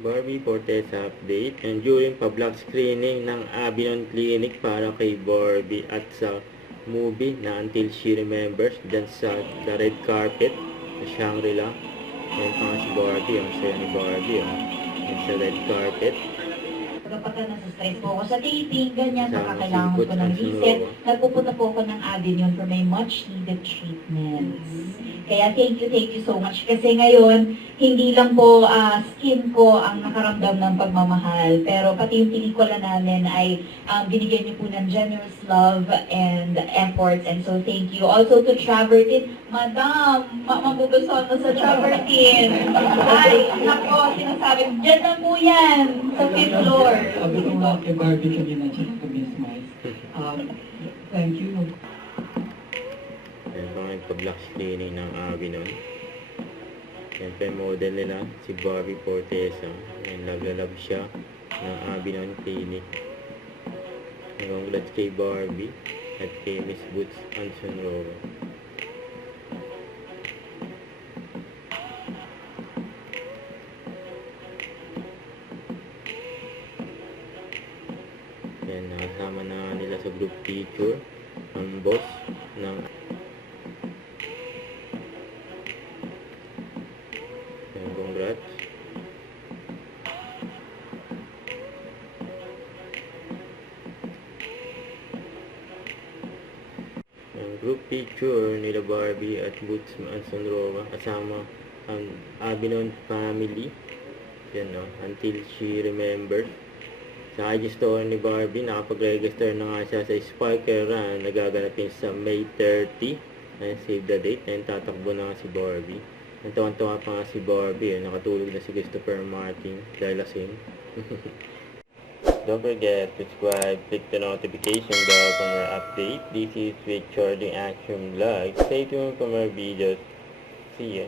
Barbie Fortes update. And during pa-block screening ng Avinon Clinic para kay Barbie at sa movie na Until She Remembers dyan sa the red carpet sa Shangri-La. Yan pa si Barbie, ang saya ni Barbie, yan sa red carpet. Kapag nasa-stress po ako sa taping, ganyan, Kasama nakakailangan si ko Coach ng Anson reset, Roa. nagpupunta po ako ng Avinon for my much-needed treatments. Kaya thank you so much. Kasi ngayon, hindi lang po skin ko ang nakaramdam ng pagmamahal, pero pati yung pelikula namin ay binigyan niyo po ng generous love and efforts. And so thank you. Also to Travertine, Madam, mabubuson na sa Travertine. Ay, nako, sinasabi, dyan lang po yan, sa 5th floor. Sabi ko nga kay Barbie kanina, just to miss my. Thank you. Yan pa ngayon pa-block screening ng Avinon. Yan pa yung model nila, si Barbie Fortesa. Yan, love siya ng Avinon Clinic. Congrats kay Barbie at kay Miss Boots Anson Roa. Yan, nakasama na nila sa group picture ang boss ng yan, congrats. Ang group picture nila Barbie at Boots Anson Roa kasama ang Avinon family. Yan, no? Until She Remembers. Sa IG store ni Barbie, nakapag-register na nga siya sa Sparker Run na gaganapin sa May 30. Ayan, save the date. Ayan, tatakbo na nga si Barbie. Natawa-tawa pa nga si Barbie. Nakatulog na si Christopher Martin dahil lasing. Don't forget to subscribe, click the notification bell for more updates. This is with Charging Action Vlog. Stay tuned for more videos. See ya.